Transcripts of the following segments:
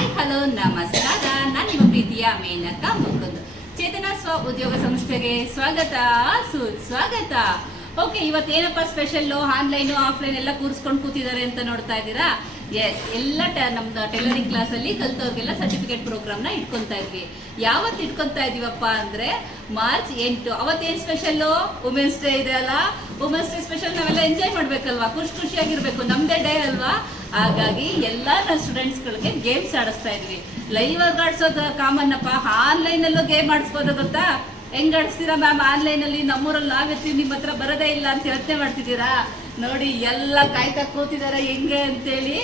Hi hello ನಮಸ್ಕಾರ. ನಾನು ನಿಮ್ಮ ಪ್ರೀತಿಯ ಮೇನಕಾ ಮುಕುಂದ್. ಚೇತನ ಸ್ವ ಉದ್ಯೋಗ ಸಂಸ್ಥೆಗೆ ಸ್ವಾಗತ ಸುಸ್ವಾಗತ. ಓಕೆ, ಇವತ್ತೇನಪ್ಪ ಸ್ಪೆಷಲ್? ಆನ್ಲೈನ್ ಆಫ್ಲೈನ್ ಎಲ್ಲ ಕೂರಿಸ್ಕೊಂಡು ಕೂತಿದ್ದಾರೆ ಅಂತ ನೋಡ್ತಾ ಇದ್ದೀರಾ. ಎಸ್, ಎಲ್ಲ ನಮ್ದು ಟೈಲರಿಂಗ್ ಕ್ಲಾಸ್ ಅಲ್ಲಿ ಕಲ್ತವ್ರಿಗೆಲ್ಲ ಸರ್ಟಿಫಿಕೇಟ್ ಪ್ರೋಗ್ರಾಮ್ ನ ಇಟ್ಕೊಂತಾ ಇದ್ವಿ. ಯಾವತ್ತು ಇಟ್ಕೊಂತಾ ಇದೀವಪ್ಪ ಅಂದ್ರೆ ಮಾರ್ಚ್ 8. ಅವತ್ತೇನ್ ಸ್ಪೆಷಲ್? ವುಮೆನ್ಸ್ ಡೇ ಇದೆ ಅಲ್ಲ. ವುಮೆನ್ಸ್ ಡೇ ಸ್ಪೆಷಲ್ ನಾವೆಲ್ಲ ಎಂಜಾಯ್ ಮಾಡ್ಬೇಕಲ್ವಾ, ಖುಷಿಯಾಗಿರ್ಬೇಕು, ನಮ್ದೇ ಡೇ ಅಲ್ವಾ. ಹಾಗಾಗಿ ಎಲ್ಲ ನನ್ನ ಸ್ಟೂಡೆಂಟ್ಸ್ ಗಳಿಗೆ ಗೇಮ್ಸ್ ಆಡಿಸ್ತಾ ಇದ್ವಿ. ಲೈವ್ ಆಗಿ ಆಡ್ಸೋದು ಕಾಮನ್ ಅಪ್ಪ, ಆನ್ಲೈನ್ ಅಲ್ಲೂ ಗೇಮ್ ಆಡಿಸ್ಬೋದು. ಗೊತ್ತಾ ಹೆಂಗ್ ಆಡಿಸ್ತೀರಾ ಮ್ಯಾಮ್? ಆನ್ಲೈನ್ ಅಲ್ಲಿ ನಮ್ಮೂರಲ್ಲಿ ನಾವಿರ್ತೀವಿ, ನಿಮ್ಮ ಹತ್ರ ಬರೋದೇ ಇಲ್ಲ ಅಂತ ಯೋಚನೆ ಮಾಡ್ತಿದ್ದೀರಾ? ನೋಡಿ, ಎಲ್ಲ ಕಾಯ್ತಾ ಕೂತಿದ್ದಾರೆ ಹೆಂಗೆ ಅಂತೇಳಿ.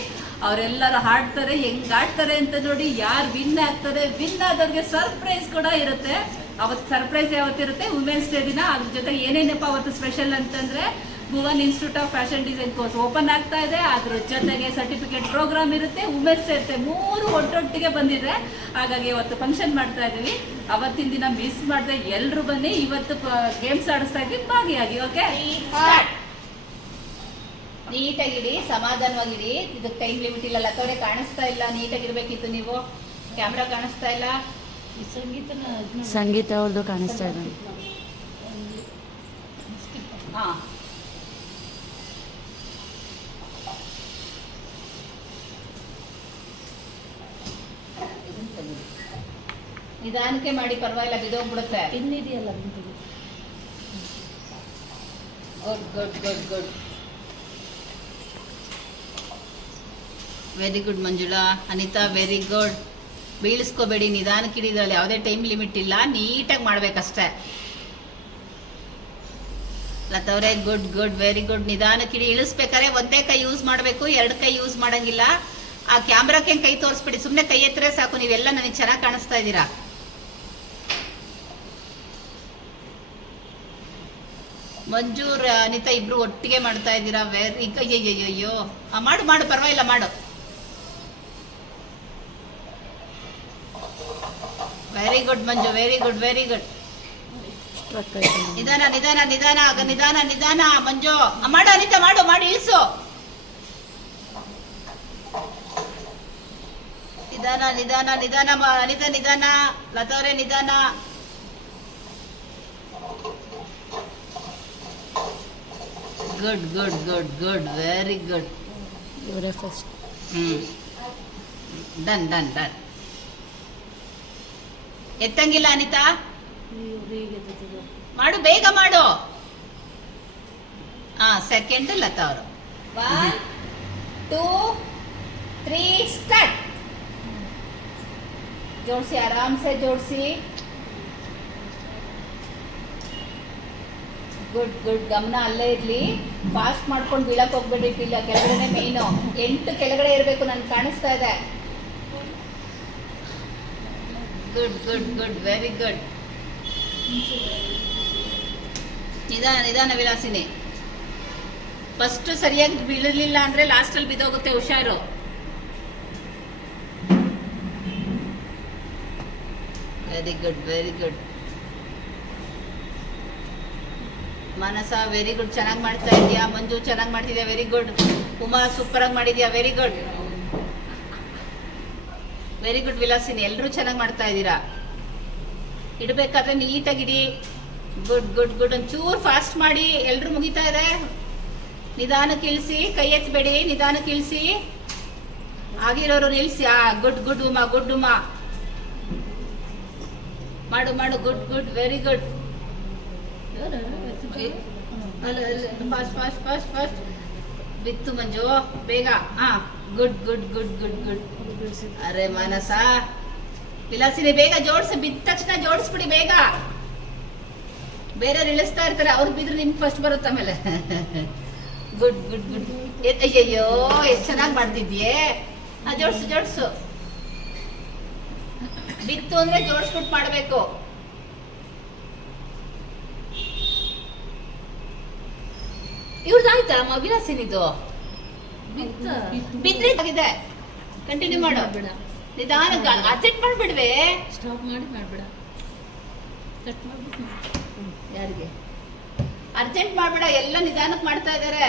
ಅವರೆಲ್ಲರೂ ಹಾಡ್ತಾರೆ, ಹೆಂಗ್ ಆಡ್ತಾರೆ ಅಂತ ನೋಡಿ. ಯಾರು ವಿನ್ ಆಗ್ತಾರೆ, ವಿನ್ ಆದವ್ರಿಗೆ ಸರ್ಪ್ರೈಸ್ ಕೂಡ ಇರುತ್ತೆ. ಅವತ್ತು ಸರ್ಪ್ರೈಸ್ ಯಾವತ್ತಿರುತ್ತೆ? ವುಮೆನ್ಸ್ ಡೇ ದಿನ. ಅದ್ರ ಜೊತೆ ಏನೇನಪ್ಪ ಅವತ್ತು ಸ್ಪೆಷಲ್ ಅಂತಂದ್ರೆ, Bhuvan institute of fashion design course open ಆಗ್ತಾ ಇದೆ. ಅದ್ರ ಜೊತೆಗೆ ಸರ್ಟಿಫಿಕೇಟ್ ಪ್ರೋಗ್ರಾಮ್ ಇರುತ್ತೆ, ವುಮೆನ್ಸ್ ಡೇ ಇರುತ್ತೆ. 3 ಒಟ್ಟೊಟ್ಟಿಗೆ ಬಂದಿದೆ. ಹಾಗಾಗಿ ಇವತ್ತು ಫಂಕ್ಷನ್ ಮಾಡ್ತಾ ಇದೀವಿ. ಅವತ್ತಿನ ದಿನ ಮಿಸ್ ಮಾಡದೆ ಎಲ್ರು ಬನ್ನಿ. ಇವತ್ತು ಗೇಮ್ಸ್ ಆಡಿಸ್ತಾ ಇದ್ವಿ, ಭಾಗಿಯಾಗಿ. ಓಕೆ, ನೀಟಾಗಿಡಿ, ಸಮಾಧಾನವಾಗಿಡಿ. ಇದಕ್ಕೆ ಟೈಮ್ ಲಿಮಿಟ್ ಇಲ್ಲ. ಲತೋಡೆ ಕಾಣಿಸ್ತಾ ಇಲ್ಲ, ನೀಟಾಗಿರ್ಬೇಕಿತ್ತು. ನೀವು ಕ್ಯಾಮ್ರಾ ಕಾಣಿಸ್ತಾ ಇಲ್ಲ. ಸಂಗೀತ ಅವ್ರದ್ದು ಕಾಣಿಸ್ತಾ ಇದೆ. ಹಾ, ನಿಧಾನಕ್ಕೆ ಮಾಡಿ, ಪರವಾಗಿಲ್ಲ, ಬಿದೋಗ್ಬಿಡುತ್ತೆ. ಇನ್ನಿದೆಯಲ್ಲ. Good good good good, very good Manjula. Anita very good. ಬೀಳಿಸ್ಕೋಬೇಡಿ, ನಿಧಾನಕ್ಕೆ ಹಿಡಿದ್ರಲ್ಲಿ ಯಾವುದೇ ಟೈಮ್ ಲಿಮಿಟ್ ಇಲ್ಲ, ನೀಟಾಗಿ ಮಾಡ್ಬೇಕಷ್ಟೇ. ಲತವ್ರೆ ಗುಡ್ ಗುಡ್ ವೆರಿ ಗುಡ್. ನಿಧಾನಕ್ಕೆ ಹಿಡಿ. ಇಳಿಸ್ಬೇಕಾದ್ರೆ ಒಂದೇ ಕೈ ಯೂಸ್ ಮಾಡಬೇಕು, 2 ಕೈ ಯೂಸ್ ಮಾಡಂಗಿಲ್ಲ. ಆ ಕ್ಯಾಮ್ರಾಕ್ಕೆ ಕೈ ತೋರಿಸ್ಬಿಡಿ, ಸುಮ್ಮನೆ ಕೈ ಎತ್ತರೆ ಸಾಕು. ನೀವೆಲ್ಲ ನನಗೆ ಚೆನ್ನಾಗಿ ಕಾಣಿಸ್ತಾ ಇದ್ದೀರಾ. ಮಂಜೂರ್ ಅನಿತಾ ಇಬ್ರು ಒಟ್ಟಿಗೆ ಮಾಡ್ತಾ ಇದ್ದೀರಾ. ವೆರಿ ಅಯ್ಯಯ್ಯೋ, ಮಾಡು ಮಾಡು, ಪರವಾಗಿಲ್ಲ, ಮಾಡು. ವೆರಿ ಗುಡ್ ಮಂಜು, ವೆರಿ ಗುಡ್ ವೆರಿ ಗುಡ್. ನಿಧಾನ ನಿಧಾನ ನಿಧಾನ ನಿಧಾನ ನಿಧಾನ ಮಂಜು. ಮಾಡು ಅನಿತಾ, ಮಾಡು, ಮಾಡಿ ಇಳಿಸು. ನಿಧಾನ ನಿಧಾನ ನಿಧಾನ ಅನಿತಾ, ನಿಧಾನ. ಲತವ್ರೆ ನಿಧಾನ. Good good good good very good. ಇವರೇ ಫಸ್ಟ್. Done done done. ಎತ್ತಂಗಿಲ್ಲ ಅನಿತಾ, ಮಾಡು, ಬೇಗ ಮಾಡು. ಸೆಕೆಂಡ್ ಲತಾ ಅವರು. 1 2 3 ಸ್ಟಾರ್ಟ್. ಜೋಡಿಸಿ, ಆರಾಮ್ಸೆ ಜೋಡಿಸಿ. Good good. ಗಮನ ಅಲ್ಲೇ ಇರ್ಲಿ. ಫಾಸ್ಟ್ ಮಾಡ್ಕೊಂಡು ಬೀಳಕ್ ಹೋಗ್ಬೇಡಿ. ಇಲ್ಲ, ಕೆಳಗಡೆ ಮೇನು 8 ಕೆಳಗಡೆ ಇರಬೇಕು. ನನ್ಗೆ ಕಾಣಿಸ್ತಾ ಇದೆ. Good good good very good. ನಿಧಾನ ನಿಧಾನ ವಿಲಾಸಿನಿ. ಫಸ್ಟ್ ಸರಿಯಾಗಿ ಬೀಳಲಿಲ್ಲ ಅಂದ್ರೆ ಲಾಸ್ಟ್ ಅಲ್ಲಿ ಬಿದ್ದೋಗುತ್ತೆ, ಹುಷಾರು. Very good very good. ಮನಸ ವೆರಿ ಗುಡ್, ಚೆನ್ನಾಗಿ ಮಾಡ್ತಾ ಇದೀಯಾ. ಮಂಜು ಚೆನ್ನಾಗಿ ಮಾಡ್ತಿದ್ಯಾ, ವೆರಿ ಗುಡ್. ಉಮಾ ಸೂಪರ್ ಆಗಿ ಮಾಡಿದ್ಯಾ, very good very good. Vilasini, ಎಲ್ಲರೂ ಚೆನ್ನಾಗಿ ಮಾಡ್ತಾ ಇದ್ದೀರಾ. ಇಡಬೇಕಾದ್ರೆ ನೀಟಾಗಿಡಿ. Good good good. ಒಂಚೂರು ಫಾಸ್ಟ್ ಮಾಡಿ. ಎಲ್ರು ಮುಗಿತಾ ಇದೆ. ನಿಧಾನಕ್ಕೆ ಇಳಿಸಿ, ಕೈ ಎತ್ತಬೇಡಿ, ನಿಧಾನಕ್ಕೆ ಇಳಿಸಿ. ಆಗಿರೋರು ನಿಲ್ಸಿ. Good good Uma, good Uma. ಮಾಡು ಮಾಡು, good good very good. Fast fast fast fast. ಬಿತ್ತು ಮಂಜು, ಬೇಗ. Good good good good good. ಅರೆ ಮಾನಸ, ವಿಲಾಸಿನಿ ಬೇಗ ಜೋಡಿಸಿ. ಬಿದ್ದ ತಕ್ಷಣ ಜೋಡಿಸ್ಬಿಡಿ ಬೇಗ. ಬೇರೆಯವ್ರು ಇಳಿಸ್ತಾ ಇರ್ತಾರೆ, ಅವ್ರು ಬಿದ್ರು ನಿಮ್ಗೆ ಫಸ್ಟ್ ಬರುತ್ತೆ ಆಮೇಲೆ. Good good good. ಅಯ್ಯಯ್ಯೋ, ಎಷ್ಟು ಚೆನ್ನಾಗಿ ಮಾಡ್ತಿದ್ಯೆ. ಜೋಡಿಸು ಜೋಡಿಸು. ಬಿತ್ತು ಅಂದ್ರೆ ಜೋಡಿಸ್ಬಿಟ್ಟು ಮಾಡಬೇಕು. ಇವ್ರದ್ದಾಯ್ತಾ ವಿಲಾಸಿನಿದು? ಬಿದ್ರೆ ಆಗಿದೆ. ಕಂಟಿನ್ಯೂ ಮಾಡು. ನಿಧಾನ, ಅರ್ಜೆಂಟ್ ಮಾಡ್ಬಿಡ್ವೆ. ಸ್ಟಾಪ್ ಮಾಡಿ ಮಾಡ್ಬೇಡ, ಕಟ್ ಮಾಡ್ಬಿಟ್ಟು. ಯಾರಿಗೆ ಅರ್ಜೆಂಟ್ ಮಾಡ್ಬೇಡ, ಎಲ್ಲ ನಿಧಾನಕ್ಕೆ ಮಾಡ್ತಾ ಇದ್ದಾರೆ.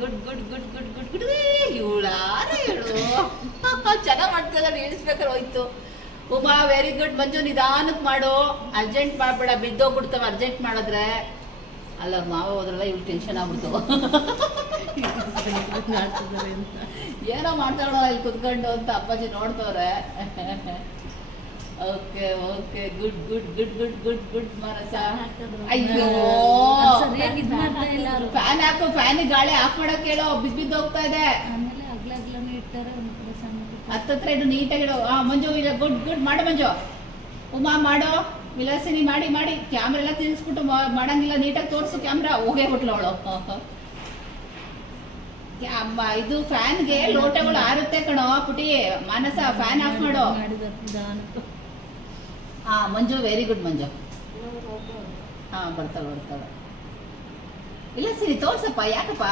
Good good good good good good. ಇವಳ ಚೆನ್ನಾಗಿ ಮಾಡ್ತಿದ್ದಾರೆ, ಇಳಿಸ್ಬೇಕಾದ್ರೆ ಹೋಯ್ತು. Uma very good. ಮಂಜು ನಿಧಾನಕ್ಕೆ ಮಾಡು, ಅರ್ಜೆಂಟ್ ಮಾಡ್ಬೇಡ, ಬಿದ್ದೋಗ್ಬಿಡ್ತಾವೆ ಅರ್ಜೆಂಟ್ ಮಾಡಿದ್ರೆ. ಅಲ್ಲ ಅವ್ರ ಮಾವ ಹೋದ್ರಲ್ಲ ಇವ್ಳು ಟೆನ್ಷನ್ ಆಗ್ಬಿಡ್ತು. ಏನೋ ಮಾಡ್ತಾಳೋ ಇಲ್ಲಿ ಕುತ್ಕೊಂಡು ಅಂತ ಅಪ್ಪಾಜಿ ನೋಡ್ತವ್ರೆ. Okay okay, good good good good good good Manasa. ಅಯ್ಯೋ ಫ್ಯಾನ್ ಹಾಕು, ಫ್ಯಾನ್ ಗಾಳಿ ಆಫ್ ಮಾಡಕ್ ಹೇಳೋ, ಬಿದ್ದು ಹೋಗ್ತಾ ಇದೆ. ಹತ್ತತ್ರ ಇಡು, ನೀಟಾಗಿಡು. ಮಂಜು ಗುಡ್ ಗುಡ್ ಮಾಡು ಮಂಜು. ಉಮಾ ಮಾಡೋ, ವಿಲಾಸಿನಿ ಮಾಡಿ ಮಾಡಿ. ಕ್ಯಾಮ್ರಾ ಎಲ್ಲ ತಿನ್ಸ್ಬಿಟ್ಟು ಮಾಡಂಗಿಲ್ಲ, ನೀಟಾಗಿ ತೋರಿಸು ಕ್ಯಾಮ್ರಾ. ಹೋಗೇ ಬಿಟ್ಲು ಅವಳು. ಇದು ಫ್ಯಾನ್ಗೆ ಲೋಟಗಳು ಆರುತ್ತೆ ಕಣೋ ಪುಟಿ. ಮಾನಸ ಫ್ಯಾನ್ ಆಫ್ ಮಾಡು. ಮಂಜು ವೆರಿ ಗುಡ್ ಮಂಜು. ಬರ್ತಾವ ಬರ್ತಾವ. ಇಲ್ಲ ಸಿರಿ ತೋರ್ಸಪ್ಪ, ಯಾಕಪ್ಪ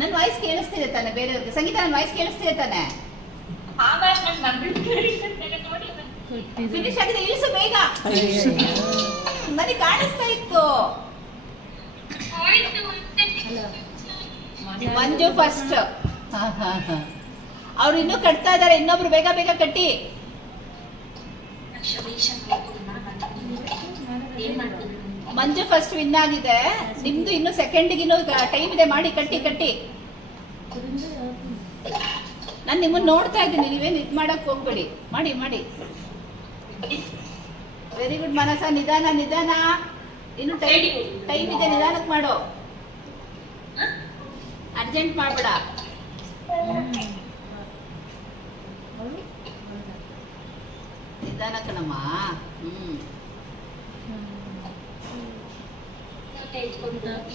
ನನ್ನ ವಾಯ್ಸ್ ಕೇಳಿಸ್ತಿದೆ ತಾನೆ ಬೇರೆಯವ್ರಿಗೆ? ಸಂಗೀತ ನನ್ನ ವಾಯ್ಸ್ ಕೇಳಿಸ್ತಿದೆ ತಾನೆ? ಫಿನಿಶ್ ಆಗಿದೆ, ಇಳಿಸು ಬೇಗ. ನನಗೆ ಕಾಣಿಸ್ತಾ ಇತ್ತು. ಮಂಜು ಫಸ್ಟ್. ಅವ್ರು ಇನ್ನೂ ಕಟ್ತಾ ಇದಾರೆ, ಇನ್ನೊಬ್ರು ಬೇಗ ಬೇಗ ಕಟ್ಟಿ. ಮಂಜು ಫಸ್ಟ್ ವಿನ್ ಆಗಿದೆ. ನಿಮ್ದು ಇನ್ನು ಸೆಕೆಂಡ್ಗಿನ್ನು ಟೈಮ್ ಇದೆ, ಮಾಡಿ ಕಟ್ಟಿ ಕಟ್ಟಿ. ನಾನು ನಿಮ್ಮನ್ನ ನೋಡ್ತಾ ಇದ್ದೀನಿ, ನೀವೇನು ಇದು ಮಾಡಕ್ ಹೋಗ್ಬೇಡಿ, ಮಾಡಿ ಮಾಡಿ. ವೆರಿ ಗುಡ್ ಮನಸ. ನಿಧಾನ ನಿಧಾನ, ಇನ್ನು ಟೈಮ್ ಇದೆ, ನಿಧಾನಕ್ಕೆ ಮಾಡು, ಅರ್ಜೆಂಟ್ ಮಾಡ್ಬೇಡ. ನಿಧಾನ ಕಣಮ್ಮ.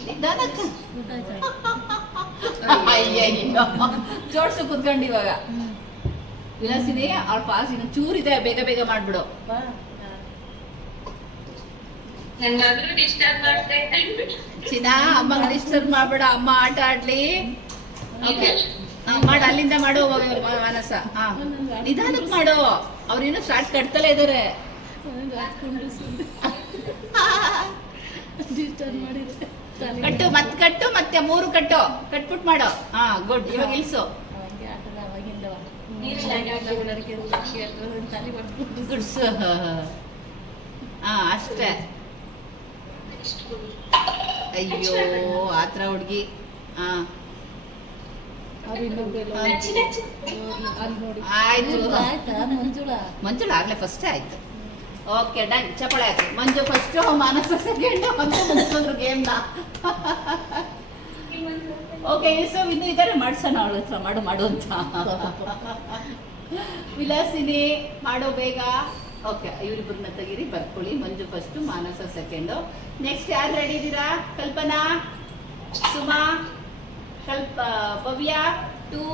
ನಿಧಾನಕ್ಕೆ ಜೋಡ್ಸು ಕುತ್ಕೊಂಡು ಇವಾಗ. ವಿಲಾಸಿನಿ ಅವ್ಳ ಪಾಸ್ ಇನ್ನು ಚೂರಿದೆ, ಬೇಗ ಬೇಗ ಮಾಡ್ಬಿಡು. ಚಿನ್ನ ಅಮ್ಮಗ ಡಿಸ್ಟರ್ಬ್ ಮಾಡ್ಬೇಡ, ಅಮ್ಮ ಆಟ ಆಡ್ಲಿ. ಓಕೆ ಮಾಡು, ಅಲ್ಲಿಂದ ಮಾಡು ಮಾನಸ. ನಿಧಾನಕ್ಕೆ ಮಾಡು, ಅವ್ರಿನ್ನೂ ಸ್ಟಾರ್ಟ್ ಕಟ್ತಲೇ ಇದಾರೆ. ಕಟ್ಟು ಮತ್ತೆ ಕಟ್ಟು, ಮತ್ತೆ 3 ಕಟ್ಟು, ಕಟ್ಬಿಟ್ಟು ಮಾಡು. ಗುಡ್. ಇವಾಗ ಇಳಿಸು. ಗುಡ್ಸು. ಅಷ್ಟೇ. ಅಯ್ಯೋ ಆತ್ರ ಹುಡ್ಗಿ. ಆಯ್ತು ಮಂಜುಳ ಆಗ್ಲೇ ಫಸ್ಟ್ ಆಯ್ತು. Okay done. ಚಪ್ಪಳೆ ಆಯ್ತು. ಮಂಜು ಫಸ್ಟ್, ಮಾನಸ ಸೆಕೆಂಡ್, ಮಂಜು ಮುಗಿಸಿದ್ರು ಗೇಮ್ನ. ಓಕೆ ಇಳಿಸು. ಇನ್ನು ಇದಾರೆ, ಮಾಡ್ಸೋಣ ಅವಳ ಹತ್ರ. ಮಾಡು ಮಾಡು ಅಂತ. ವಿಲಾಸಿನಿ ಮಾಡೋ ಬೇಗ. ಓಕೆ ಇವರಿಬ್ಬರನ್ನ ತೆಗೀರಿ, ಬರ್ಕೊಳ್ಳಿ. ಮಂಜು ಫಸ್ಟು, ಮಾನಸ ಸೆಕೆಂಡು. ನೆಕ್ಸ್ಟ್ ಯಾರು ರೆಡಿ ಇದ್ದೀರಾ? ಕಲ್ಪನಾ, ಸುಮಾ, ಭವ್ಯ. 2,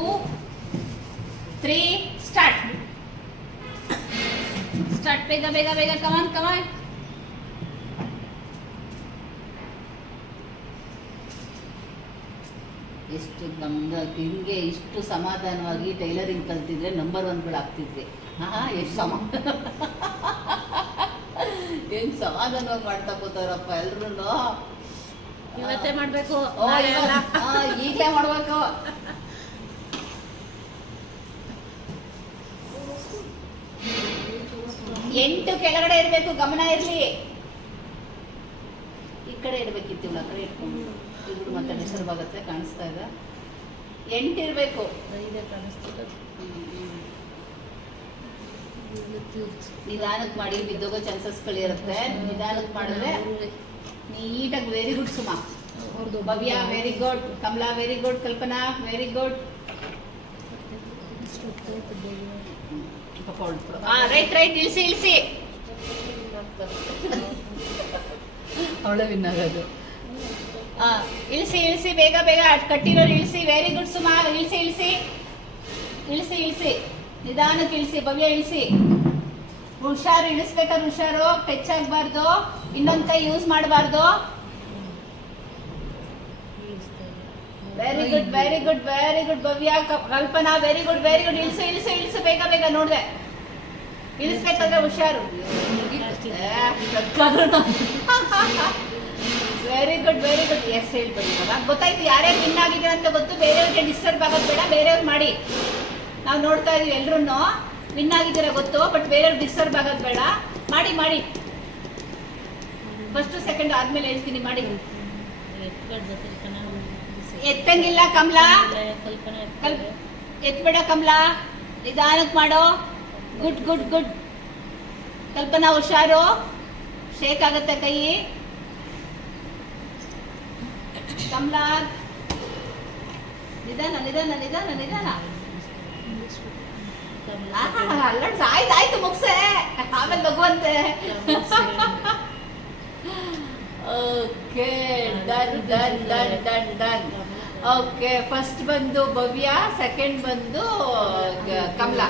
3 ಸ್ಟಾರ್ಟ್. ಸ್ಟಾರ್ಟ್. ಬೇಗ ಬೇಗ ಬೇಗ. ಕಮಾನ್ ಕಮಾನ್. ಎಷ್ಟು ಹಿಂಗೆ ಇಷ್ಟು ಸಮಾಧಾನವಾಗಿ ಟೈಲರಿಂಗ್ ಕಲ್ತಿದ್ರೆ ನಂಬರ್ 1ಗಳು ಆಗ್ತಿದ್ವಿ. ಎಷ್ಟು ಏನು ಸಮಾಧಾನವಾಗಿ ಮಾಡ್ತಾ ಕೂತಾರಪ್ಪ ಎಲ್ರು. ಇವತ್ತೇ ಮಾಡ್ಬೇಕು, ಈಗಲೇ ಮಾಡ್ಬೇಕು. ಎಂಟು ಕೆಳಗಡೆ ಇರ್ಬೇಕು, ಗಮನ ಇರ್ಲಿ. ಈ ಕಡೆ ಇಡ್ಬೇಕಿತ್ತು, ಆ ಕಡೆ ಇಟ್ಕೊಂಡು ಇವ್ರು ಮತ್ತೆ ಡಿಸ್ಟರ್ಬ್ ಆಗುತ್ತೆ. ಕಾಣಿಸ್ತಾ ಇದೆ. 8 ಇರ್ಬೇಕು. ನಿಧಾನಕ್ಕೆ ಮಾಡಿ, ಬಿದ್ದೋಗೋ ಚಾನ್ಸಸ್ಗಳಿರುತ್ತೆ. ನಿಧಾನಕ್ಕೆ ಮಾಡಿದ್ರೆ ನೀಟಾಗಿ. Very good Suma. Bhavya very good. Kamala very good. Kalpana very good. Right right. ಇಳಿಸಿ ಇಳಿಸಿ. ಅವಳೆ ವಿನ್ ಆಗೋದು. ಇಳಿಸಿ ಇಳಿಸಿ, ಬೇಗ ಬೇಗ. ಕಟ್ಟಿರೋರು ಇಳಿಸಿ. Very good Suma. ಇಳಿಸಿ ಇಳಿಸಿ ಇಳಿಸಿ ಇಳಿಸಿ. ನಿಧಾನಕ್ಕೆ ಇಳಿಸಿ. ಭವ್ಯ ಇಳಿಸಿ. ಹುಷಾರು, ಇಳಿಸ್ಬೇಕಾದ್ರೆ ಹುಷಾರು, ಟಚ್ ಆಗಬಾರ್ದು. ಇನ್ನೊಂದು ಕೈ ಯೂಸ್ ಮಾಡಬಾರ್ದು. Very good very good very good. Bhavya, Kalpana very good very good. ಇಳಿಸು ಇಳಿಸು ಇಳಿಸು, ಬೇಗ ಬೇಗ. ನೋಡ್ದೆ ಇಳಿಸ್ಬೇಕಾದ್ರೆ ಹುಷಾರು. Very good very good. Yes ಹೇಳ್ಬೇಡಿ ಇವಾಗ ಗೊತ್ತಾಯ್ತು ಯಾರ್ಯಾರು ವಿನ್ ಆಗಿದ್ದೀರ ಅಂತ ಗೊತ್ತು. ಬೇರೆಯವ್ರಿಗೆ ಡಿಸ್ಟರ್ಬ್ ಆಗೋದು ಬೇಡ, ಬೇರೆಯವ್ರು ಮಾಡಿ. ನಾವು ನೋಡ್ತಾ ಇದೀವಿ ಎಲ್ರು ವಿನ್ ಆಗಿದ್ದೀರ ಗೊತ್ತು, ಬಟ್ ಬೇರೆಯವ್ರು ಡಿಸ್ಟರ್ಬ್ ಆಗೋದು ಬೇಡ. ಮಾಡಿ ಮಾಡಿ, ಫಸ್ಟ್ ಸೆಕೆಂಡ್ ಆದ್ಮೇಲೆ ಹೇಳ್ತೀನಿ ಮಾಡಿ. ಎತ್ತಂಗಿಲ್ಲ ಕಮಲಾ, ಎತ್ಬೇಡ ಕಮಲಾ, ನಿಧಾನಕ್ಕೆ ಮಾಡೋ. Good good good. ಕಲ್ಪನಾ ಹುಷಾರು, ಶೇಕ್ ಆಗತ್ತೆ ಕೈ. ಕಮಲಾ ನಿಧಾನ ನಿಧಾನ ನಿಧಾನ ನಿಧಾನ. ಅಲ್ಲಡ್ಸ್ ಆಯ್ತು ಆಯ್ತು ಮುಗ್ಸೆ, ಆಮೇಲೆ ನಗುವಂತೆ. Okay done done done done done. Okay first ಬಂದು ಭವ್ಯ, ಸೆಕೆಂಡ್ ಬಂದು ಕಮಲಾ.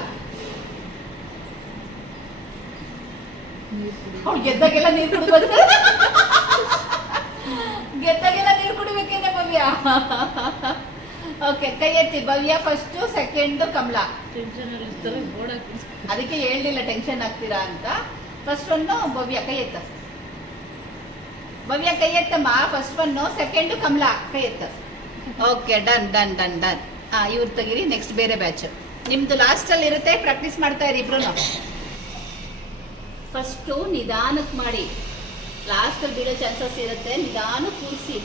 ಅವ್ಳು ಗೆದ್ದಾಗೆಲ್ಲ ನೀರು ಕುಡಿಬೇಕು, ಗೆದ್ದಾಗೆಲ್ಲ ನೀರು ಕುಡಿಬೇಕೇನೆ ಭವ್ಯ. ಓಕೆ ಕೈ ಎತ್ತಿ. ಭವ್ಯ ಫಸ್ಟ್, ಸೆಕೆಂಡ್ ಕಮಲಾ. ಅದಕ್ಕೆ ಹೇಳಲಿಲ್ಲ ಟೆನ್ಷನ್ ಆಗ್ತೀರಾ ಅಂತ. ಫಸ್ಟ್ ಒನ್ನು ಭವ್ಯ, ಕೈ ಎತ್ತ ಭವ್ಯ, ಕೈ ಎತ್ತಮ್ಮ. ಫಸ್ಟ್ ಒನ್ನು, ಸೆಕೆಂಡ್ ಕಮಲಾ, ಕೈ ಎತ್ತ. Okay done done done done. ಇವ್ರು ತೆಗೀರಿ, ನೆಕ್ಸ್ಟ್ ಬೇರೆ ಬ್ಯಾಚ್ ನಿಮ್ದು ಲಾಸ್ಟಲ್ಲಿ ಇರುತ್ತೆ, ಪ್ರಾಕ್ಟೀಸ್ ಮಾಡ್ತಾ ಇರಿ ಇಬ್ರು. ಫಸ್ಟು ನಿಧಾನಕ್ಕೆ ಮಾಡಿ, ಲಾಸ್ಟಲ್ಲಿ ಬೀಳೋ ಚಾನ್ಸಸ್ ಇರುತ್ತೆ. ನಿಧಾನ ಕೂರಿಸಿ.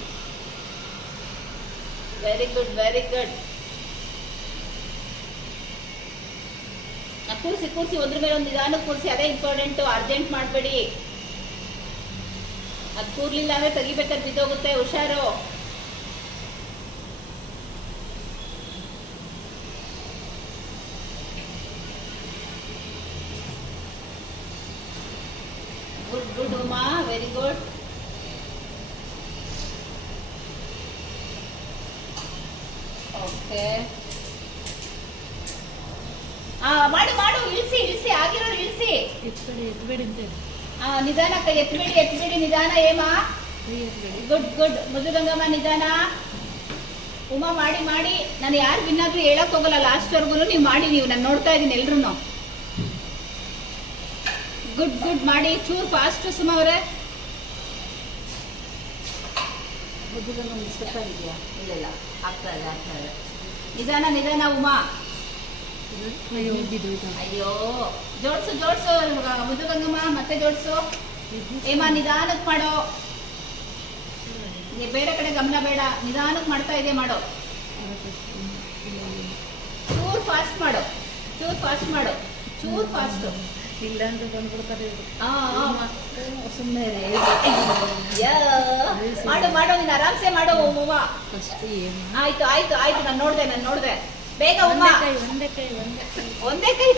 Very good very good. ಕೂರಿಸಿ ಕೂರಿಸಿ, ಒಂದ್ರ ಮೇಲೆ ಒಂದು ನಿಧಾನಕ್ಕೆ ಕೂರಿಸಿ, ಅದೇ ಇಂಪಾರ್ಟೆಂಟು. ಅರ್ಜೆಂಟ್ ಮಾಡಬೇಡಿ, ಅದು ಕೂರ್ಲಿಲ್ಲ ಅಂದರೆ ತೆಗಿಬೇಕಾದ್ರೆ ಬಿದ್ದೋಗುತ್ತೆ. ಹುಷಾರು. Good good Uma, very good. Okay ಮಾಡು ಮಾಡು, ಇಳಿಸಿ ಇಳಿಸಿ, ಆಗಿರೋರು ಇಳಿಸಿ. ನಿಧಾನ, ಕೈ ಎತ್ಬೇಡಿ ಎತ್ಬೇಡಿ, ನಿಧಾನ. ಏಮಾ ಗುಡ್ ಗುಡ್. ಮಧುಗಂಗಮ್ಮ ನಿಧಾನ. ಉಮಾ ಮಾಡಿ ಮಾಡಿ. ನಾನು ಯಾರು ವಿನ್ನಾದ್ರೂ ಹೇಳಕ್ ಹೋಗಲ್ಲ, ಲಾಸ್ಟ್ವರೆಗೂ ನೀವು ಮಾಡಿ. ನಾನು ನೋಡ್ತಾ ಇದ್ದೀನಿ ಎಲ್ರು. ಗುಡ್ ಗುಡ್ ಮಾಡಿ, ಚೂರು ಫಾಸ್ಟ್ ಸುಮಾ ಅವರೇ. ಮಧುಗಂಗಮ್ಮ ಡಿಸ್ಟರ್ಬ್ ಆಗಿದೆಯಾ? ಇಲ್ಲ ಇಲ್ಲ, ಆಗ್ತಾ ಇದೆ ಆಗ್ತಾ ಇದೆ. ನಿಧಾನ ನಿಧಾನ ಉಮಾ. ಅಯ್ಯೋ ಜೋಡ್ಸು ಜೋಡ್ಸು ಮಧುಗಂಗಮ್ಮ, ಮತ್ತೆ ಜೋಡ್ಸು. ಏಮಾ ನಿಧಾನಕ್ಕೆ ಮಾಡೋ, ಬೇರೆ ಕಡೆ ಗಮನ ಬೇಡ, ನಿಧಾನಕ್ಕೆ ಮಾಡ್ತಾ ಇದೆ ಮಾಡೋ. ಚೂರು ಫಾಸ್ಟ್ ಮಾಡೋ, ಚೂರು ಫಾಸ್ಟ್ ಮಾಡೋ, ಚೂರು ಫಾಸ್ಟು. ಇಲ್ಲ ಅಂದ್ರೆ ಬಂದ್ಬಿಡ್ತಾರೆ. ಸುಮ್ಮನೆ ಮಾಡು ಮಾಡು, ನೀನು ಆರಾಮ್ಸೆ ಮಾಡೋ ಉಮ್ಮ. ಆಯ್ತು ಆಯ್ತು ಆಯ್ತು, ನಾನು ನೋಡ್ದೆ ಬೇಗ ಉಮ್ಮ. ಒಂದೇ ಕೈ.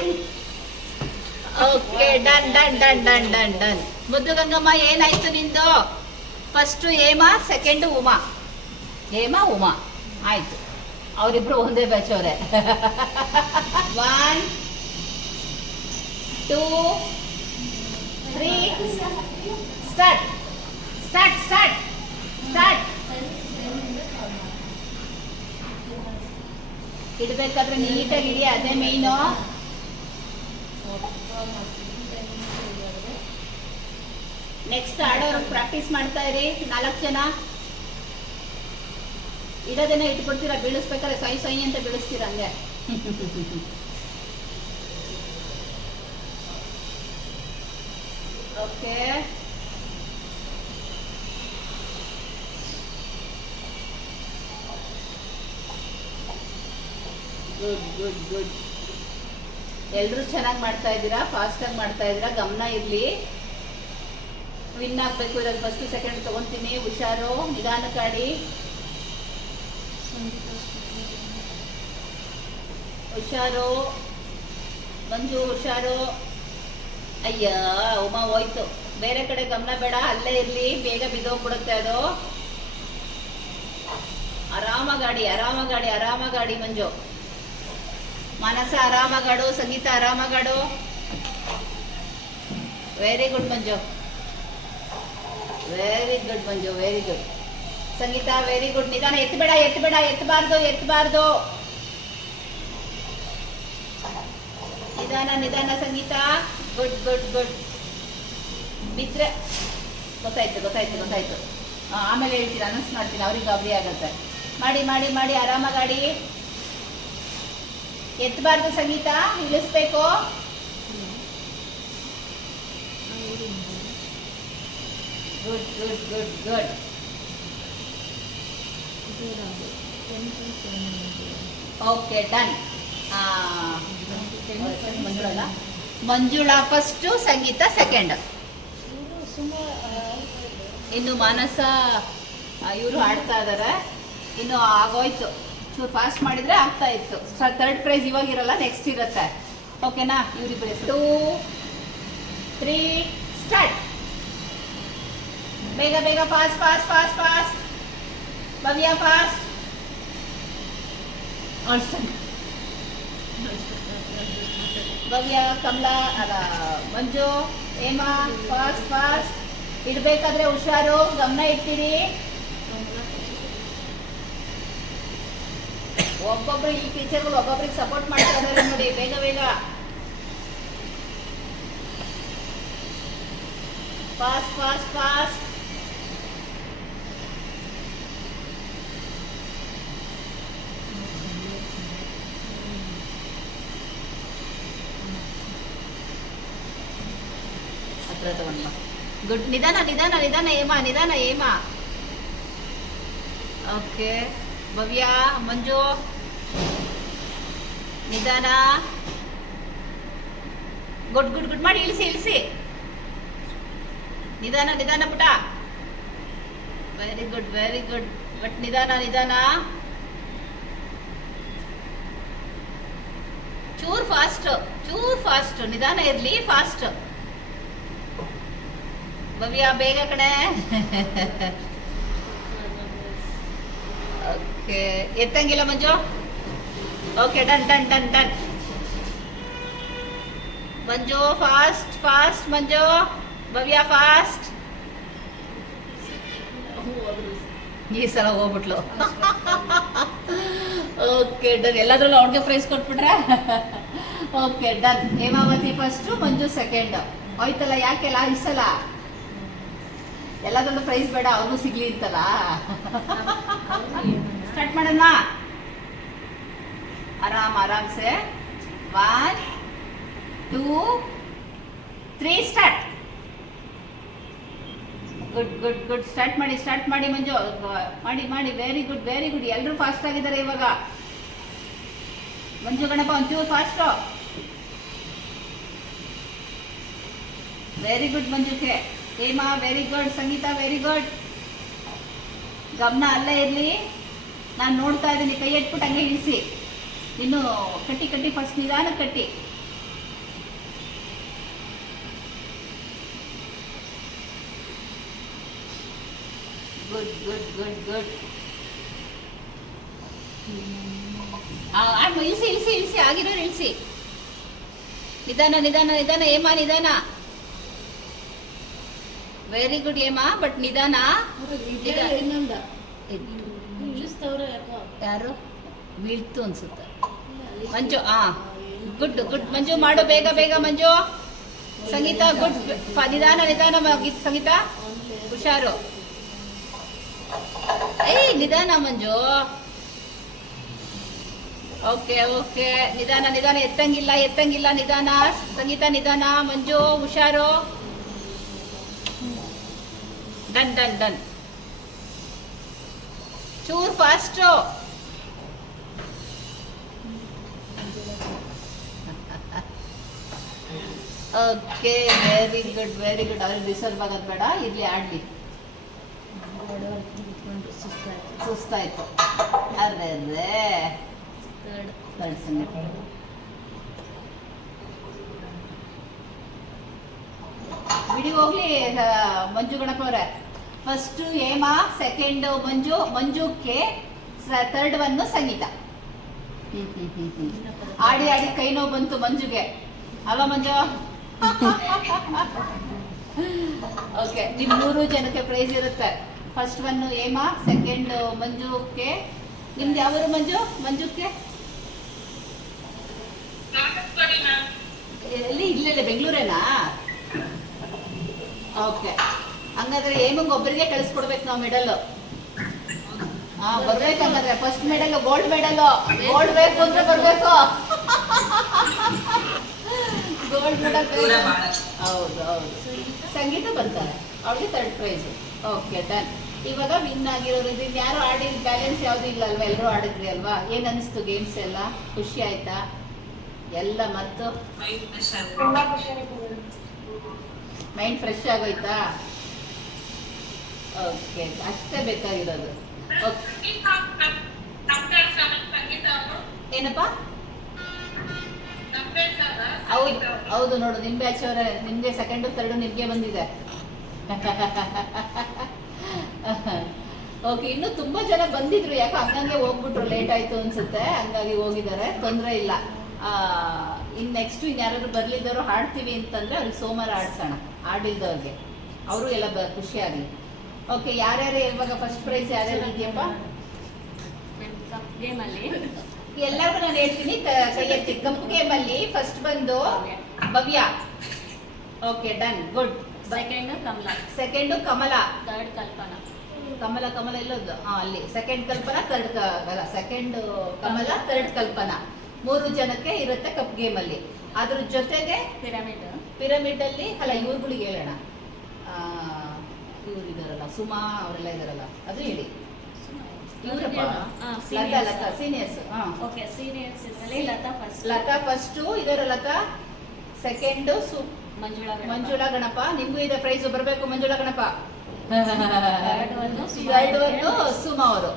Okay done done done done done done. Muddugangamma ಏನಾಯ್ತು ನಿಂದು? First Ema, second Uma. ಏಮಾ ಉಮಾ ಆಯ್ತು, ಅವರಿಬ್ರು ಒಂದೇ ಬ್ಯಾಚ್ ಅವರೇ. 1 2 3 ಸ್ಟಾರ್ಟ್ ಸ್ಟಾರ್ಟ್ ಸ್ಟಾರ್ಟ್ ಸ್ಟಾರ್ಟ್. ಇಡಬೇಕಾದ್ರೆ ನೀಟಾಗಿ ಇಡಿ, ಅದೇ ಮೇಯ್ನು. ನೆಕ್ಸ್ಟ್ ಆಡೋರು ಪ್ರಾಕ್ಟೀಸ್ ಮಾಡ್ತಾ ಇರಿ. 4 ಜನ ಇಡೋದೇನೆ ಇಟ್ಬಿಡ್ತೀರಾ, ಬೀಳಿಸ್ಬೇಕಾದ್ರೆ ಸೈ ಸೈ ಅಂತ ಬೀಳಿಸ್ತೀರ ಹಂಗೆ. Okay good good good. ಎಲ್ಲರೂ ಚೆನ್ನಾಗಿ ಮಾಡ್ತಾ ಇದ್ದೀರಾ, ಫಾಸ್ಟಾಗಿ ಮಾಡ್ತಾ ಇದ್ದೀರಾ. ಗಮನ ಇರಲಿ, ವಿನ್ ಆಗಬೇಕು. ಇದ್ರಲ್ಲಿ ಫಸ್ಟ್ ಸೆಕೆಂಡ್ ತಗೊಂತೀನಿ. ಹುಷಾರು, ನಿಧಾನಕ್ಕಾಡಿ. ಹುಷಾರು ಮಂಜು, ಹುಷಾರು. ಅಯ್ಯ ಉಮಾ ಹೋಯ್ತು. ಬೇರೆ ಕಡೆ ಗಮನ ಬೇಡ, ಅಲ್ಲೇ ಇರಲಿ, ಬೇಗ ಬಿದ್ದೋಗ್ಬಿಡುತ್ತೆ ಅದು. ಆರಾಮಾಗಾಡಿ ಆರಾಮಾಗಾಡಿ ಆರಾಮಾಗಾಡಿ ಮಂಜು. ಮನಸ ಆರಾಮಾಗಾಡು, ಸಂಗೀತ ಆರಾಮಾಗಾಡು. ವೆರಿ ಗುಡ್ ಮಂಜು, ವೆರಿ ಗುಡ್ ಮಂಜು, very good. Sangeetha very good. ನಿಧಾನ, ಎತ್ತಬೇಡ ಎತ್ತಬೇಡ, ಎತ್ತಬಾರ್ದು ಎತ್ತಬಾರ್ದು. ನಿಧಾನ ನಿಧಾನ ಸಂಗೀತ. Good good good. ಬಿದ್ರೆ ಗೊತ್ತಾಯ್ತು ಗೊತ್ತಾಯ್ತು ಗೊತ್ತಾಯ್ತು. ಆಮೇಲೆ ಹೇಳ್ತೀನಿ, ಅನೌನ್ಸ್ ಮಾಡ್ತೀನಿ, ಅವ್ರಿಗೆ ಗಾಬರಿ ಆಗುತ್ತೆ. ಮಾಡಿ ಮಾಡಿ ಮಾಡಿ ಆರಾಮಾಗಿ ಆಡಿ. ಎತ್ತಬಾರ್ದು ಸಂಗೀತ, ಇಳಿಸ್ಬೇಕು. Good good good good. Okay done. ಮಂಜುಳಲ್ಲ, ಮಂಜುಳಾ ಫಸ್ಟು, ಸಂಗೀತ ಸೆಕೆಂಡ್. ಇನ್ನು ಮಾನಸ ಇವರು ಆಡ್ತಾ ಇದ್ದಾರೆ. ಇನ್ನು ಆಗೋಯ್ತು, ಚೂರು ಫಾಸ್ಟ್ ಮಾಡಿದ್ರೆ ಆಗ್ತಾ ಇತ್ತು. ಥರ್ಡ್ ಪ್ರೈಸ್ ಇವಾಗ ಇರಲ್ಲ, ನೆಕ್ಸ್ಟ್ ಇರುತ್ತೆ. ಓಕೆನಾ? ಇವರಿಬ್ಬರು 2, 3 ಸ್ಟಾರ್ಟ್. ಬೇಗ ಬೇಗ, ಫಾಸ್ಟ್ ಫಾಸ್ಟ್ ಫಾಸ್ಟ್ ಫಾಸ್ಟ್. ಭವ್ಯ ಫಾಸ್ಟ್. ಭವ್ಯ, ಕಮಲಾ, ಅಲ್ಲ ಮಂಜು, ಹೇಮಾ ಫಾಸ್ಟ್ ಫಾಸ್ಟ್. ಇಡಬೇಕಾದ್ರೆ ಹುಷಾರು, ಗಮನ ಇಟ್ಟಿರಿ. ಒಬ್ಬೊಬ್ರು ಈ ಟೀಚರ್ಗಳು ಒಬ್ಬೊಬ್ರಿಗೆ ಸಪೋರ್ಟ್ ಮಾಡ್ತಾ ಇದ್ದಾರೆ ನೋಡಿ. ಬೇಗ ಬೇಗ ಫಾಸ್ಟ್ ಫಾಸ್ಟ್ ಫಾಸ್ಟ್. ಹತ್ರ ತಗೊಂಡ. ಗುಡ್. ನಿಧಾನ ನಿಧಾನ ನಿಧಾನ ಹೇಮಾ, ನಿಧಾನ ಹೇಮಾ. ಓಕೆ ಭವ್ಯ, ಮಂಜು ನಿಧಾನ. ಗುಡ್ ಗುಡ್ ಗುಡ್ ಮಾಡಿ ಇಳಿಸಿ ಇಳಿಸಿ. ನಿಧಾನ ನಿಧಾನ ಪುಟ. Very good very good. But ನಿಧಾನ ನಿಧಾನ. ಚೂರ್ ಫಾಸ್ಟ್, ನಿಧಾನ ಇರ್ಲಿ, ಫಾಸ್ಟ್. ಭವ್ಯ ಬೇಗ ಕಡೆ. ಓಕೆ, ಎತ್ತಂಗಿಲ್ಲ Manju. Okay done done done done. Manju fast fast. Manju, Bhavya fast. ಈ ಸಲ ಹೋಗ್ಬಿಟ್ಲು. Okay done. ಎಲ್ಲಾದ್ರಲ್ಲೂ ಅವ್ರಿಗೆ ಪ್ರೈಸ್ ಕೊಟ್ಬಿಟ್ರೆ. Okay done. Hemavathi first, Manju second. ಹೋಯ್ತಲ್ಲ, ಯಾಕೆಲ್ಲ ಈ ಸಲ ಎಲ್ಲದರಲ್ಲೂ ಪ್ರೈಸ್ ಬೇಡ, ಅವ್ರಿಗೂ ಸಿಗ್ಲಿ ಅಂತಲ್ಲ. ಸ್ಟಾರ್ಟ್ ಮಾಡೋಣ. ಆರಾಮ್ಸೆ. 1, 2, 3 start. Good good good. Start ಮಾಡಿ ಮಂಜು. ಮಾಡಿ ಮಾಡಿ. Very good very good. ಎಲ್ಲರೂ ಫಾಸ್ಟ್ ಆಗಿದ್ದಾರೆ ಇವಾಗ. ಮಂಜು, ಗಣಪ ಒಂಚೂರು ಫಾಸ್ಟು. ವೆರಿ ಗುಡ್ ಮಂಜುಕ್ಕೆ. Hema very good. Sangeetha very good. ಗಮನ ಅಲ್ಲೇ ಇರಲಿ, ನಾನು ನೋಡ್ತಾ ಇದ್ದೀನಿ. ಕೈ ಎಟ್ಬಿಟ್ಟು ಹಂಗೆ ಇಳಿಸಿ. ಇನ್ನು ಕಟ್ಟಿ ಫಸ್ಟ್ ನಿಧಾನ ಕಟ್ಟಿ. Good good good good. ಇಳಿಸಿ ಆಗಿರೋರು ಇಳಿಸಿ. ನಿಧಾನ ಹೇಮಾ, ನಿಧಾನ. ವೆರಿ ಗುಡ್ ಹೇಮಾ, ಬಟ್ ನಿಧಾನ. ಯಾರು ಬೀಳ್ತು ಅನ್ಸುತ್ತೆ. ಮಂಜು ಗುಡ್ ಗುಡ್. ಮಂಜು ಮಾಡು, ಬೇಗ ಬೇಗ ಮಂಜು. ಸಂಗೀತ ಗುಡ್. ನಿಧಾನ ಸಂಗೀತ, ಹುಷಾರು. ನಿಧಾನ ಮಂಜು. Okay okay. ನಿಧಾನ. ಎತ್ತಂಗಿಲ್ಲ. ನಿಧಾನ ಸಂಗೀತ, ನಿಧಾನ. ಮಂಜು ಹುಷಾರು. ಡನ್. ಚೂರ್ fast. Okay very good very good. ಅವ್ರಿಗೆ ಡಿಸ್ಟರ್ಬ್ ಆಗೋದು ಬೇಡ, ಇರ್ಲಿ ಆಡ್ಲಿ. ಸುಸ್ತಾಯ್ತು. ಅರ್ರೆ ಬಿಡಿ ಹೋಗ್ಲಿ. ಮಂಜು ಗಣಪ ಅವರೇ, ಫಸ್ಟ್ ಹೇಮಾ, ಸೆಕೆಂಡ್ ಮಂಜುಕ್ಕೆ, ಥರ್ಡ್ ಒನ್ ಸಂಗೀತ. ಆಡಿ ಕೈ ನೋವು ಬಂತು ಮಂಜುಗೆ ಅಲ್ವಾ ಮಂಜು? ಓಕೆ, ನಿಮ್ 3 ಜನಕ್ಕೆ ಪ್ರೈಸ್ ಇರುತ್ತೆ. ಫಸ್ಟ್ ಒನ್ ಹೇಮಾ, ಸೆಕೆಂಡ್ ಮಂಜುಕ್ಕೆ. ನಿಮ್ದು ಯಾವರು ಮಂಜುಕ್ಕೆ? ಇಲ್ಲೇ ಬೆಂಗಳೂರೇನಾ? ಓಕೆ ಹಂಗಾದ್ರೆ ಹೇಮಂಗ್ ಒಬ್ಬರಿಗೆ ಕಳಿಸ್ಕೊಡ್ಬೇಕು ನಾವು ಮೆಡಲ್. ಹಾ ಬರ್ಬೇಕು ಹಂಗಾದ್ರೆ first medal gold medal. Gold ಬೇಕು ಅಂದ್ರೆ ಬರ್ಬೇಕು. ಗೋಲ್ಡ್ ಮೆಡಲ್ ಹೌದು ಹೌದು. ಸಂಗೀತ ಬರ್ತಾರೆ, ಅವ್ರಿಗೆ 3rd ಪ್ರೈಸ್. Okay done. ಇವಾಗ ವಿನ್ ಆಗಿರೋರು ಇದನ್ನ ಯಾರು ಆಡಿದ ಬ್ಯಾಲೆನ್ಸ್ ಯಾವ್ದು ಇಲ್ಲ ಅಲ್ವಾ, ಎಲ್ಲರೂ ಆಡಿದ್ರಿ ಅಲ್ವಾ? ಏನ್ ಅನಿಸ್ತು ಗೇಮ್ಸ್ ಎಲ್ಲ? ಖುಷಿ ಆಯ್ತಾ ಎಲ್ಲ? ಮತ್ತು ಮೈಂಡ್ ಫ್ರೆಶ್ ಆಗೋಯ್ತಾ? ಓಕೆ ಅಷ್ಟೇ ಬೇಕಾಗಿರೋದು. ಏನಪ್ಪಾ? ಹೌದು ಹೌದು ನೋಡು, ನಿಮ್ ಬ್ಯಾಚ್ ಅವರ ನಿಮ್ಗೆ 2nd 3rd ನಿಮ್ಗೆ ಬಂದಿದೆ. ಓಕೆ, ಇನ್ನು ತುಂಬಾ ಜನ ಬಂದಿದ್ರು, ಯಾಕೋ ಹಂಗಂಗೆ ಹೋಗ್ಬಿಟ್ರು, ಲೇಟ್ ಆಯ್ತು ಅನ್ಸುತ್ತೆ, ಹಂಗಾಗಿ ಹೋಗಿದ್ದಾರೆ. ತೊಂದರೆ ಇಲ್ಲ. ಇನ್ ನೆಕ್ಸ್ಟ್ ಯಾರಾದ್ರು ಬರ್ಲಿದ್ದವರು ಹಾಡ್ತೀವಿ ಅಂತಂದ್ರೆ ಅವ್ರಿಗೆ ಸೋಮವಾರ ಆಡ್ಸೋಣ, ಆಡಿಲ್ದವ್ರಿಗೆ ಅವರು ಎಲ್ಲ ಖುಷಿ ಆಗ್ಲಿ. ಓಕೆ, ಯಾರ್ಯಾರು ಇವಾಗ ಫಸ್ಟ್ ಪ್ರೈಸ್ ಯಾರ್ಯಾರು ಇದೆಯಪ್ಪ? ಗೇಮಲ್ಲಿ ಎಲ್ಲರಿಗೂ ನಾನು ಹೇಳ್ತೀನಿ, ಕೈ ಎತ್ತಿ. ಕಪ್ಪು ಗೇಮ್ ಅಲ್ಲಿ ಫಸ್ಟ್ ಬಂದು Bhavya. Okay done, good. Second Kamala. 3rd Kalpana. Kamala ಎಲ್ಲೋದು? ಅಲ್ಲಿ ಸೆಕೆಂಡ್ ಕಲ್ಪನಾ, 3rd ಸೆಕೆಂಡ್ ಕಮಲ, 3rd ಕಲ್ಪನಾ. 3 ಜನಕ್ಕೆ ಇರುತ್ತೆ ಕಪ್ ಗೇಮ್ ಅಲ್ಲಿ. ಅದ್ರ ಜೊತೆಗೆ ಪಿರಮಿಡ್ ಅಲ್ಲಿ ಅಲ್ಲ, ಇವ್ರುಗಳಿಗೆ ಹೇಳೋಣ. ಇವ್ರು ಇದಾರಲ್ಲ, ಸುಮಾ ಅವರೆಲ್ಲ ಇದಾರಲ್ಲ, ಅದು ಹೇಳಿ. ಇವರಪ್ಪ ಲತಾ ಸೀನಿಯರ್ಸ್. ಓಕೆ, ಸೀನಿಯರ್ಸ್ ಇದ್ರಲ್ಲಿ ಲತಾ ಫಸ್ಟ್ ಇದರ, ಲತಾ ಸೆಕೆಂಡ್, ಮಂಜುಳಾ ಗಣಪ. ನಿಮ್ಗೂ ಇದೆ ಪ್ರೈಸ್, ಬರಬೇಕು ಮಂಜುಳಾ ಗಣಪ. 3rd ಸುಮಾ ಅವರು.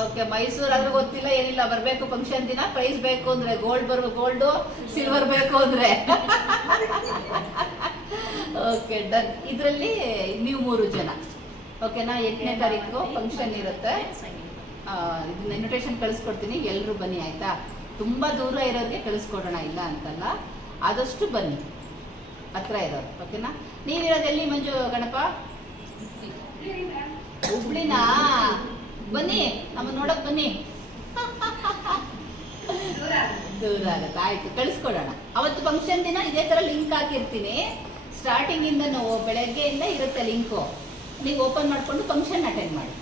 ಓಕೆ, ಮೈಸೂರು ಆದ್ರೂ ಗೊತ್ತಿಲ್ಲ, ಏನಿಲ್ಲ, ಬರ್ಬೇಕು ಫಂಕ್ಷನ್ ದಿನ. ಪ್ರೈಸ್ ಬೇಕು ಅಂದ್ರೆ ಗೋಲ್ಡ್, ಸಿಲ್ವರ್ ಬೇಕು ಅಂದ್ರೆ. Okay done. ಇದರಲ್ಲಿ ನೀವು 3 ಜನ. ಓಕೆನಾ? 8ನೇ ತಾರೀಕು ಫಂಕ್ಷನ್ ಇರುತ್ತೆ. ಇದನ್ನ ಇನ್ವಿಟೇಷನ್ ಕಳಿಸ್ಕೊಡ್ತೀನಿ, ಎಲ್ಲರೂ ಬನ್ನಿ ಆಯ್ತಾ? ತುಂಬಾ ದೂರ ಇರೋರಿಗೆ ಕಳಿಸ್ಕೊಡೋಣ, ಇಲ್ಲ ಅಂತಲ್ಲ, ಆದಷ್ಟು ಬನ್ನಿ ಹತ್ರ ಇರೋರು. ಓಕೆನಾ? ನೀವಿರೋದು ಎಲ್ಲಿ ಮಂಜು ಗಣಪ? ಹುಬ್ಳಿನಾ? ಬನ್ನಿ, ನಮ್ಮ ನೋಡಕ್ ಬನ್ನಿ. ದೂರ ಆಗುತ್ತೆ, ಆಯ್ತು, ಕಳಿಸ್ಕೊಡೋಣ. ಅವತ್ತು ಫಂಕ್ಷನ್ ದಿನ ಇದೇ ತರ ಲಿಂಕ್ ಹಾಕಿರ್ತೀನಿ. ಸ್ಟಾರ್ಟಿಂಗ್ ಇಂದ ನಾವು ಬೆಳಗ್ಗೆಯಿಂದ ಇರುತ್ತೆ ಲಿಂಕು, ನೀವು ಓಪನ್ ಮಾಡ್ಕೊಂಡು ಫಂಕ್ಷನ್ ಅಟೆಂಡ್ ಮಾಡಿ.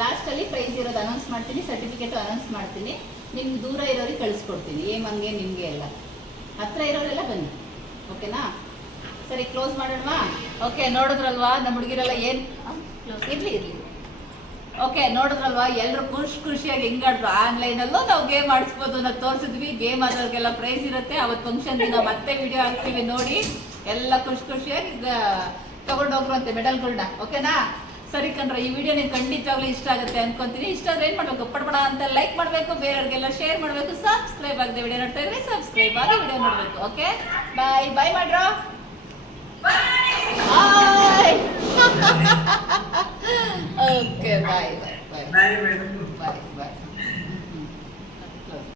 ಲಾಸ್ಟ್ ಅಲ್ಲಿ ಪ್ರೈಸ್ ಇರೋದು ಅನೌನ್ಸ್ ಮಾಡ್ತೀನಿ, ಸರ್ಟಿಫಿಕೇಟ್ ಅನೌನ್ಸ್ ಮಾಡ್ತೀನಿ. ನಿಮ್ಗೆ ದೂರ ಇರೋರಿಗೆ ಕಳಿಸ್ಕೊಡ್ತೀನಿ, ಏಮಂಗೆ ನಿಮ್ಗೆ ಎಲ್ಲ. ಹತ್ರ ಇರೋರೆಲ್ಲ ಬನ್ನಿ. ಓಕೆನಾ? ಸರಿ, ಕ್ಲೋಸ್ ಮಾಡೋಣವಾ? ಓಕೆ, ನೋಡಿದ್ರಲ್ವಾ ನಮ್ಮ ಹುಡುಗಿರೆಲ್ಲ ಏನ್ ಇರ್ಲಿ. ಓಕೆ, ನೋಡಿದ್ರಲ್ವಾ ಎಲ್ಲರೂ ಖುಷಿಯಾಗಿ ಹೆಂಗಾಡ್ರು. ಆನ್ಲೈನಲ್ಲೂ ನಾವು ಗೇಮ್ ಆಡಿಸ್ಬೋದು ಅನ್ನೋದು ತೋರಿಸಿದ್ವಿ. ಗೇಮ್ ಆದವ್ರಿಗೆಲ್ಲ ಪ್ರೈಸ್ ಇರುತ್ತೆ. ಅವತ್ತು ಫಂಕ್ಷನ್ ದಿನ ಮತ್ತೆ ವಿಡಿಯೋ ಹಾಕ್ತೀವಿ, ನೋಡಿ. ಎಲ್ಲ ಖುಷಿಯಾಗಿ ತಗೊಂಡೋಗ್ರಂತೆ ಮೆಡಲ್ಗಳನ್ನ. ಓಕೆನಾ? ಸರಿ ಕಣ್ರ, ಈ ವಿಡಿಯೋ ನಿಮ್ಗೆ ಖಂಡಿತವಾಗ್ಲೂ ಇಷ್ಟ ಆಗುತ್ತೆ ಅನ್ಕೊಂತೀನಿ. ಇಷ್ಟ ಆದ್ರೆ ಏನ್ ಮಾಡ್ಬೇಕು? ಪಡಪಡ ಅಂತ ಲೈಕ್ ಮಾಡಬೇಕು, ಬೇರೆಯವ್ರಿಗೆಲ್ಲ ಶೇರ್ ಮಾಡಬೇಕು. ಸಬ್ಸ್ಕ್ರೈಬ್ ಆಗದೆ ವಿಡಿಯೋ ನೋಡ್ತಾ ಇದ್ರೆ ಸಬ್ಸ್ಕ್ರೈಬ್ ಆಗಿ ವಿಡಿಯೋ ನೋಡ್ಬೇಕು. ಓಕೆ, ಬಾಯ್ ಮಾಡ್ರೋ. ಬಾಯ್. ಓಕೆ, ಬಾಯ್.